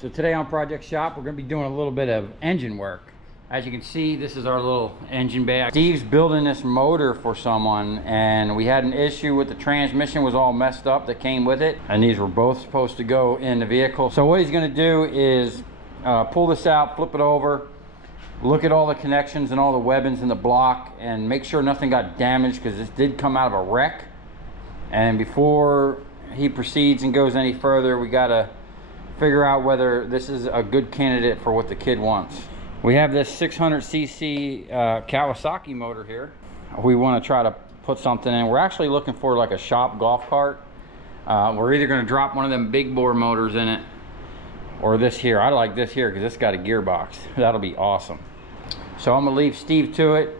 So today on Project Shop, we're going to be doing a little bit of engine work. As you can see, this is our little engine bay. Steve's building this motor for someone, and we had an issue with the transmission was all messed up that came with it, and these were both supposed to go in the vehicle. So what he's going to do is pull this out, flip it over, look at all the connections and all the webbings in the block, and make sure nothing got damaged, because this did come out of a wreck. And before he proceeds and goes any further, we got to figure out whether this is a good candidate for what the kid wants. We have this 600cc Kawasaki motor here. We want to try to put something in. We're actually looking for like a shop golf cart. We're either going to drop one of them big bore motors in it, or this here. I like this here because it's got a gearbox. That'll be awesome. So I'm going to leave Steve to it.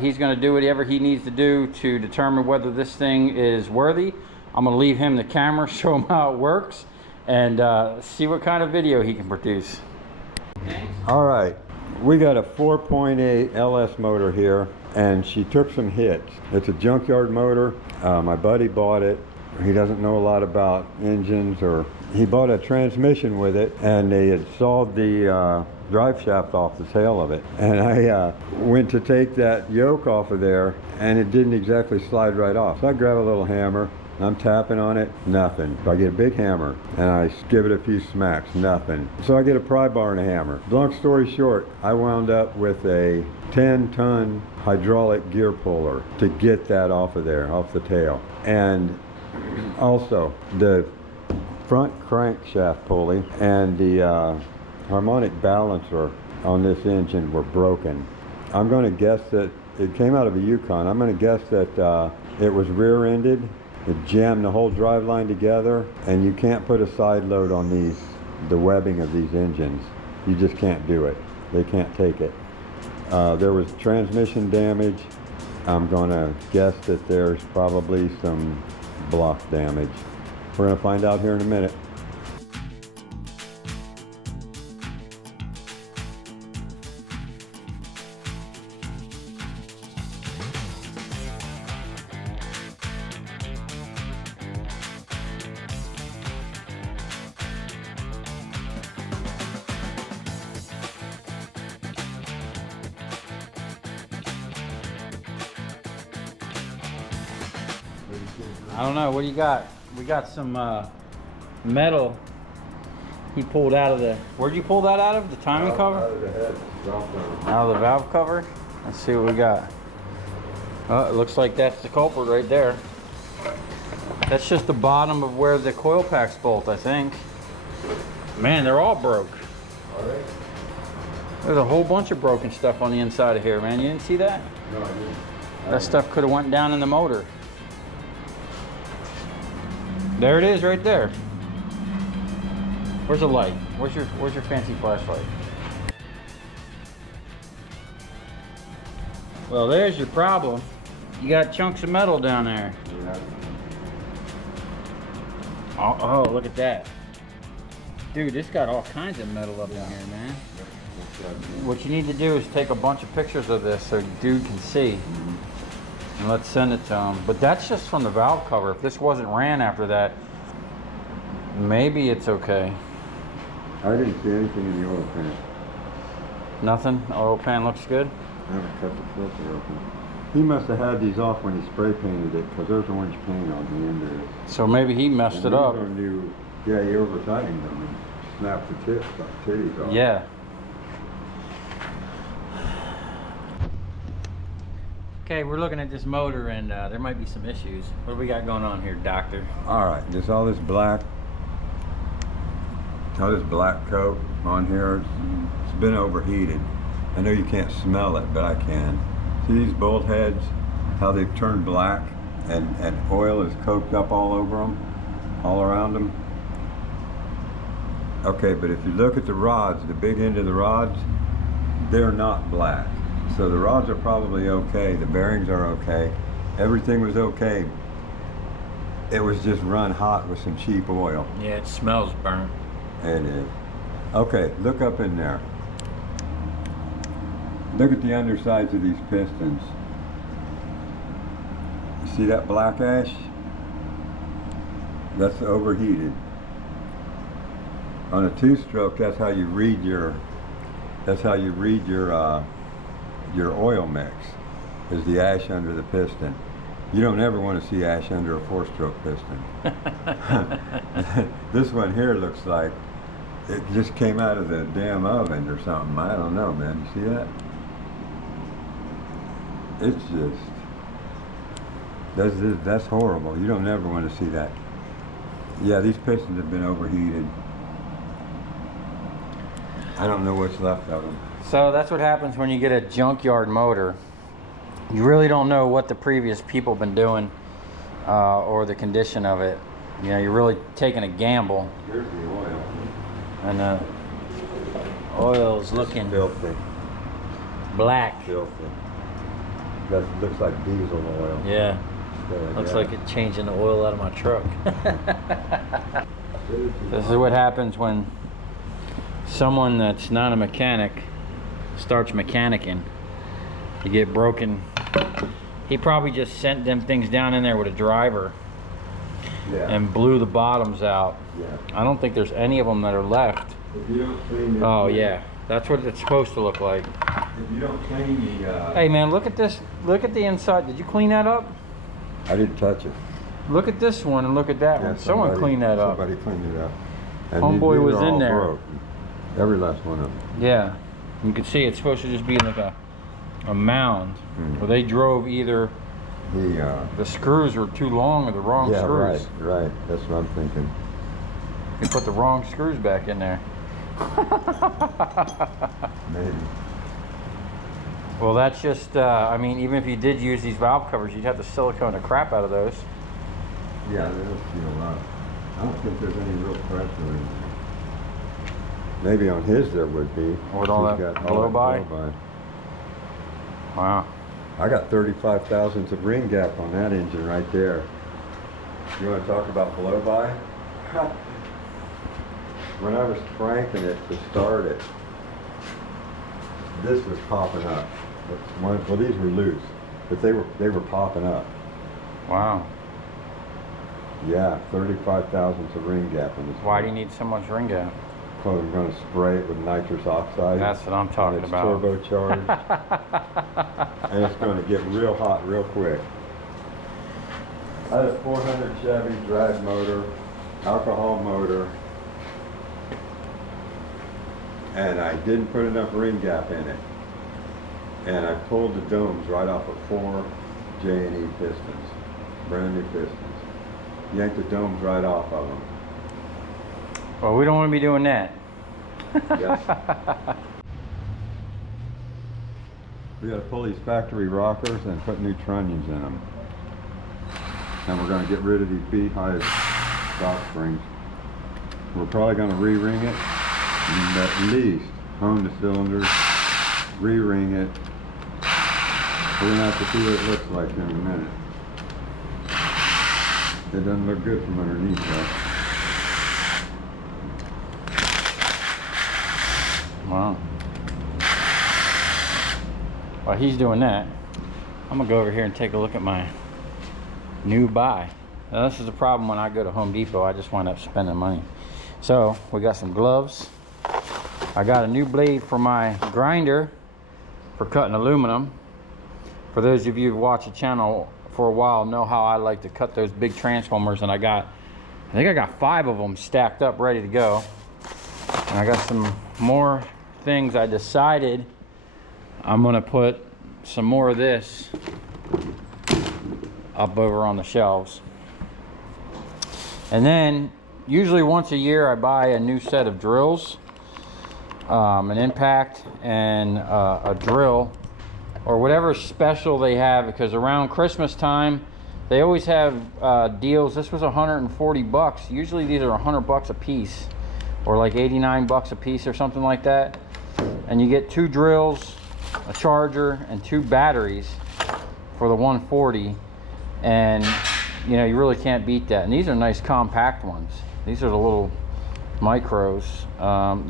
He's going to do whatever he needs to do to determine whether this thing is worthy. I'm going to leave him the camera, show him how it works, and see what kind of video he can produce. All right, we got a 4.8 LS motor here, and she took some hits. It's a junkyard motor. My buddy bought it. He doesn't know a lot about engines, or he bought a transmission with it, and they had sawed the drive shaft off the tail of it. And I went to take that yoke off of there, and it didn't exactly slide right off. So I grab a little hammer, I'm tapping on it, nothing. So I get a big hammer and I give it a few smacks, nothing. So I get a pry bar and a hammer. Long story short, I wound up with a 10-ton hydraulic gear puller to get that off of there, off the tail. And also the front crankshaft pulley and the harmonic balancer on this engine were broken. I'm going to guess that it came out of a Yukon. I'm going to guess that it was rear-ended. It jammed the whole drive line together, and you can't put a side load on the webbing of these engines. You just can't do it. They can't take it. There was transmission damage. I'm gonna guess that there's probably some block damage. We're gonna find out here in a minute. I don't know, what do you got? We got some metal he pulled out of the, where'd you pull that out of? The timing cover? Out of the head valve cover. Out of the valve cover? Let's see what we got. Oh, it looks like that's the culprit right there. That's just the bottom of where the coil packs bolt, I think. Man, they're all broke. All right. There's a whole bunch of broken stuff on the inside of here, man. You didn't see that? No, I didn't. That stuff could have went down in the motor. There it is right there. Where's the light? Where's your fancy flashlight? Well, there's your problem. You got chunks of metal down there. Yeah. Oh, look at that. Dude, this got all kinds of metal up in here, man. What you need to do is take a bunch of pictures of this so dude can see. And let's send it to him. But that's just from the valve cover. If this wasn't ran after that, maybe it's okay. I didn't see anything in the oil pan. Nothing? Oil pan looks good? I haven't cut the filter open. He must have had these off when he spray painted it, because there's orange paint on the end of it. So maybe he messed And it up. these are new, yeah, he over-tightened them and snapped the titties off. Yeah. Okay, we're looking at this motor, and there might be some issues. What do we got going on here, doctor? All right, there's all this black coat on here. It's been overheated. I know you can't smell it, but I can. See these bolt heads, how they've turned black, and oil is coked up all over them, all around them. Okay, but if you look at the rods, the big end of the rods, they're not black. So the rods are probably okay, the bearings are okay, everything was okay. It was just run hot with some cheap oil. Yeah, it smells burnt. It is. Okay, look up in there. Look at the undersides of these pistons. You see that black ash? That's overheated. On a two-stroke, that's how you read your oil mix, is the ash under the piston. You don't ever want to see ash under a four-stroke piston. This one here looks like it just came out of the damn oven or something. I don't know, man. You see that? It's just, that's horrible. You don't ever want to see that. Yeah, these pistons have been overheated. I don't know what's left of them. So that's what happens when you get a junkyard motor. You really don't know what the previous people have been doing or the condition of it. You know, you're really taking a gamble. Here's the oil. And the oil's looking Filthy. black. Filthy. That looks like diesel oil. Yeah. Looks like it's changing the oil out of my truck. This is what happens when someone that's not a mechanic starts mechanicking. You get broken. He probably just sent them things down in there with a driver and blew the bottoms out. Yeah. I don't think there's any of them that are left. If you don't clean the Oh yeah, that's what it's supposed to look like. If you don't clean the Hey man, look at this. Look at the inside. Did you clean that up? I didn't touch it. Look at this one and look at that one. Someone cleaned that up. Somebody cleaned it up. And Homeboy these was are in all there. broke. Every last one of them. Yeah, you can see it's supposed to just be like a mound. Well, they drove either the screws were too long or the wrong screws. Right. That's what I'm thinking. You put the wrong screws back in there. Maybe. Well, that's just, I mean, even if you did use these valve covers, you'd have to silicone the crap out of those. Yeah, they'll seal up. I don't think there's any real pressure in there. Maybe on his there would be. With all He's that got blow-by? blow-by. Wow. I got 35 thousandths of ring gap on that engine right there. You want to talk about blow-by? When I was cranking it to start it, this was popping up. Well, these were loose, but they were popping up. Wow. Yeah, 35 thousandths of ring gap in this. Why do you need so much ring gap? Because I'm going to spray it with nitrous oxide. That's what I'm talking and it's about. Turbocharged. And it's going to get real hot real quick. I had a 400 Chevy drag motor, alcohol motor, and I didn't put enough ring gap in it. And I pulled the domes right off of 4 J&E pistons, brand new pistons. Yanked the domes right off of them. Well, we don't want to be doing that. Yes. We got to pull these factory rockers and put new trunnions in them. And we're going to get rid of these bead-high stock springs. We're probably going to re-ring it, and at least hone the cylinders, re-ring it. We're going to have to see what it looks like in a minute. It doesn't look good from underneath though. Wow. While he's doing that, I'm gonna go over here and take a look at my new buy. Now, this is the problem when I go to Home Depot, I just wind up spending money. So we got some gloves. I got a new blade for my grinder for cutting aluminum. For those of you who watch the channel for a while know how I like to cut those big transformers, and I think I got 5 of them stacked up ready to go. And I got some more things. I decided I'm gonna put some more of this up over on the shelves. And then usually once a year I buy a new set of drills, an impact and a drill or whatever special they have, because around Christmas time they always have deals. This was 140 bucks. Usually these are 100 bucks a piece, or like 89 bucks a piece or something like that. And you get 2 drills, a charger, and 2 batteries for the 140. And you know, you really can't beat that. And these are nice compact ones. These are the little micros.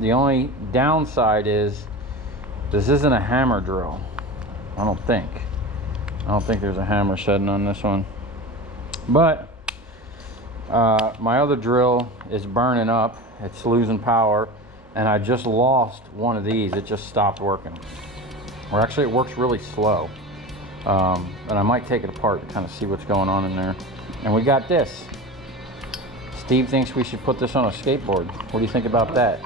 The only downside is this isn't a hammer drill. I don't think there's a hammer setting on this one. But My other drill is burning up. It's losing power, and I just lost one of these. It just stopped working. Or actually, it works really slow. And I might take it apart to kind of see what's going on in there. And we got this. Steve thinks we should put this on a skateboard. What do you think about that?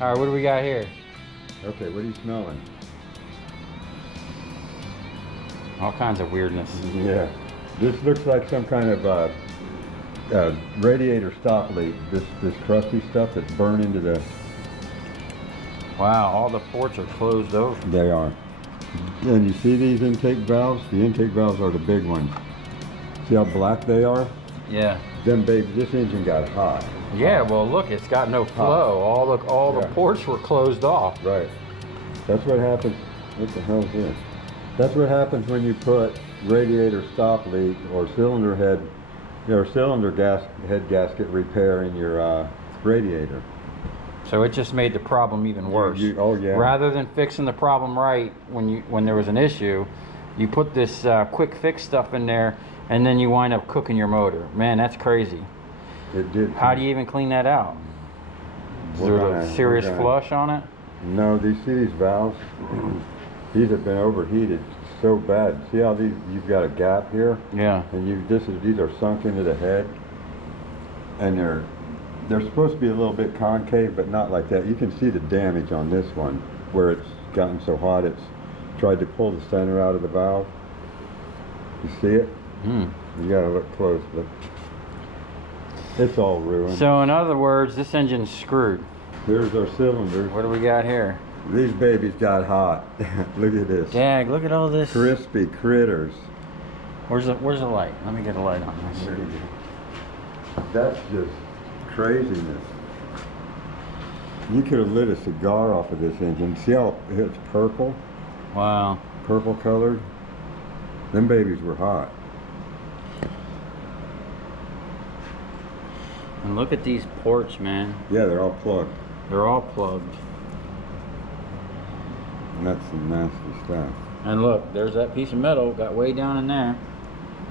All right, what do we got here? Okay, what are you smelling? All kinds of weirdness. Yeah, this looks like some kind of radiator stop leak. This crusty stuff that's burned into the. Wow, all the ports are closed over. They are. And you see these intake valves? The intake valves are the big ones. See how black they are? Yeah. Them baby, this engine got hot. Yeah, well look, it's got no flow. All the ports were closed off. Right. That's what happens. What the hell is this? That's what happens when you put radiator stop leak or cylinder head, head gasket repair in your radiator. So it just made the problem even worse. Oh yeah. Rather than fixing the problem right when there was an issue, you put this quick fix stuff in there, and then you wind up cooking your motor. Man, that's crazy. It did. How do you even clean that out? Is there a serious flush on it? No, do you see these valves? These have been overheated so bad. See how you've got a gap here? Yeah. And these are sunk into the head, and they're supposed to be a little bit concave, but not like that. You can see the damage on this one where it's gotten so hot it's tried to pull the center out of the valve. You see it? You gotta look close, but it's all ruined. So in other words, this engine's screwed. Here's our cylinders. What do we got here? These babies got hot. Look at this. Dag, look at all this. Crispy critters. Where's the light? Let me get a light on this. That's just craziness. You could have lit a cigar off of this engine. See how it's purple? Wow. Purple colored. Them babies were hot. And look at these ports, man. Yeah, they're all plugged. They're all plugged. And that's some nasty stuff. And look, there's that piece of metal got way down in there.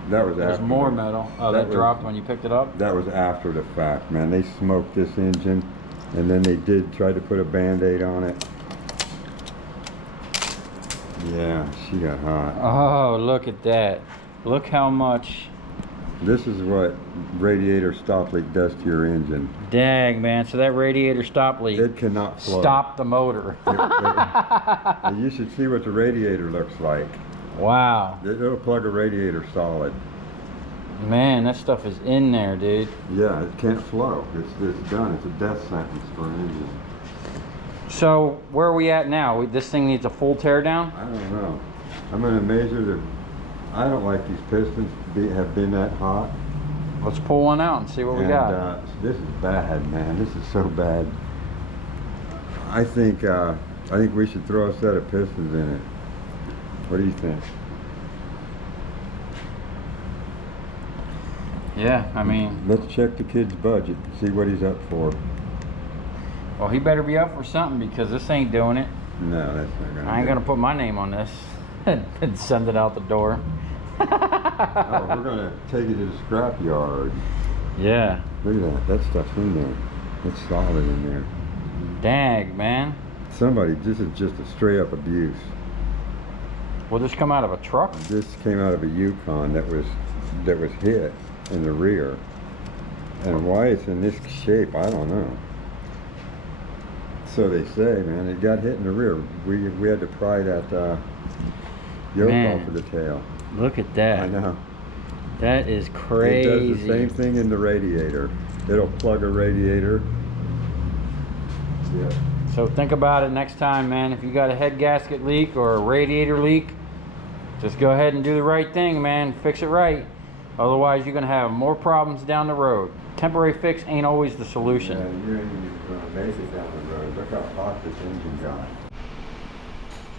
That was There's after. more metal. Oh, that dropped when you picked it up? That was after the fact, man. They smoked this engine, and then they did try to put a Band-Aid on it. Yeah, she got hot. Oh, look at that. Look how much. This is what radiator stop leak does to your engine. Dang, man. So that radiator stop leak It cannot flow. stopped the motor. You should see what the radiator looks like. Wow. It'll plug a radiator solid. Man, that stuff is in there, dude. Yeah, it can't flow. It's done. It's a death sentence for an engine. So where are we at now? This thing needs a full teardown? I don't know. I'm going to measure the... I don't like these pistons have been that hot. Let's pull one out and see what we got. This is bad, man. This is so bad. I think we should throw a set of pistons in it. What do you think? Yeah, I mean... Let's check the kid's budget and see what he's up for. Well, he better be up for something because this ain't doing it. No, that's not going to I ain't going to put my name on this and send it out the door. Oh, we're going to take it to the scrap yard. Yeah. Look at that. That stuff's in there. It's solid in there. Dang, man. This is just a straight up abuse. Will this come out of a truck? This came out of a Yukon that was hit in the rear. And why it's in this shape, I don't know. So they say, man. It got hit in the rear. We had to pry that yoke Man. off of the tail. Look at that. I know. That is crazy. It does the same thing in the radiator. It'll plug a radiator. Yeah. So think about it next time, man. If you got a head gasket leak or a radiator leak, just go ahead and do the right thing, man. Fix it right. Otherwise, you're gonna have more problems down the road. Temporary fix ain't always the solution. Yeah, you ain't even gonna make it down the road. Look how hot this engine got.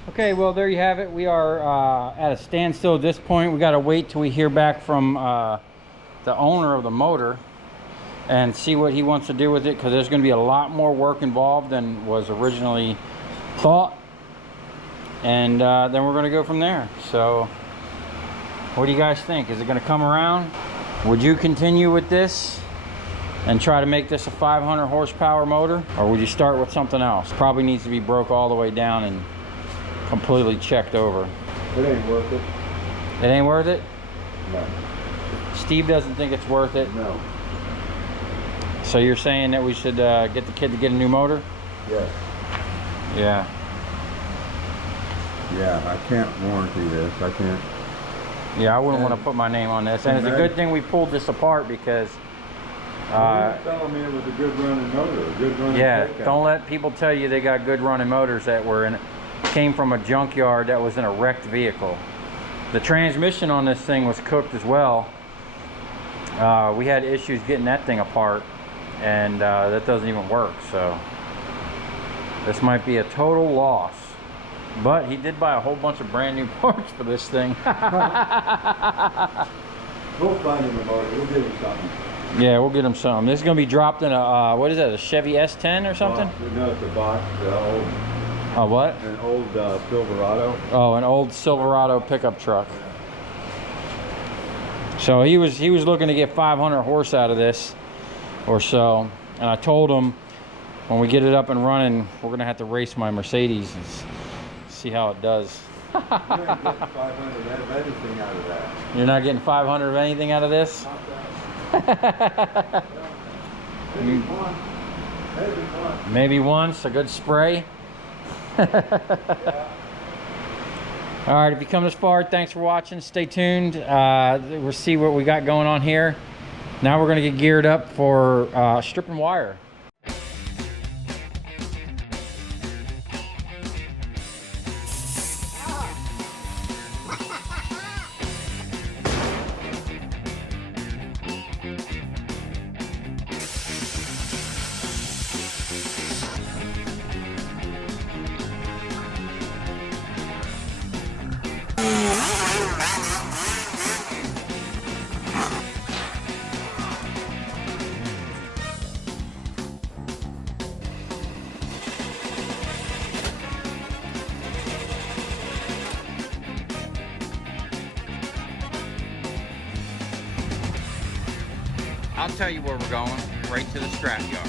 Okay, well, there you have it. We are at a standstill at this point. We got to wait till we hear back from the owner of the motor and see what he wants to do with it, because there's going to be a lot more work involved than was originally thought. And then we're going to go from there. So what do you guys think? Is it going to come around? Would you continue with this and try to make this a 500 horsepower motor, or would you start with something else? Probably needs to be broke all the way down and completely checked over. It ain't worth it. It ain't worth it? No. Steve doesn't think it's worth it. No. So you're saying that we should get the kid to get a new motor? Yes. Yeah. Yeah, I can't warranty this. I can't. Yeah, I wouldn't want to put my name on this. And it's a good thing we pulled this apart, because You're telling me it was a good running motor, a good running yeah, takeout. don't let people tell you they got good running motors that came from a junkyard that was in a wrecked vehicle. The transmission on this thing was cooked as well. We had issues getting that thing apart, and that doesn't even work, so this might be a total loss. But he did buy a whole bunch of brand new parts for this thing. We'll find him a motor. We'll give him something. Yeah, we'll get him some. This is going to be dropped in a, what is that, a Chevy S10 or something? No, it's a box. A what? An old Silverado. Oh, an old Silverado pickup truck. So he was looking to get 500 horse out of this or so, and I told him when we get it up and running, we're gonna have to race my Mercedes and see how it does. You ain't getting 500 of anything out of that. You're not getting 500 of anything out of this? Maybe one. Maybe one. Maybe once, a good spray. Yeah. All right, if you come this far, thanks for watching. Stay tuned. We'll see what we got going on here. Now we're gonna get geared up for stripping wire. I'll tell you where we're going, right to the scrap yard.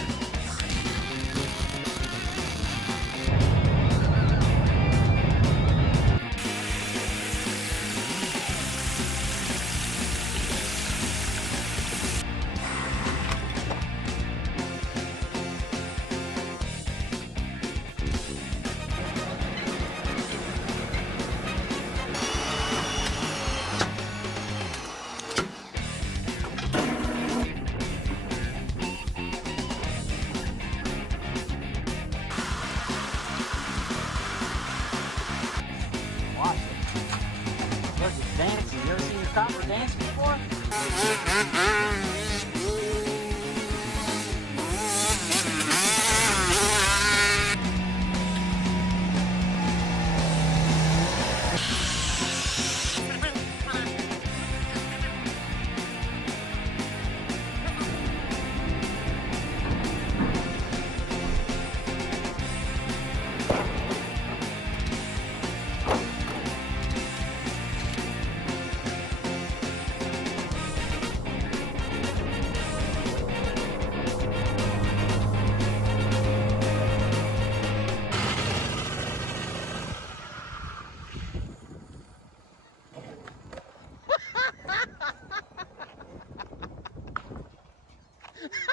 Watch it. Look, it's dancing. You ever seen the copper dance before?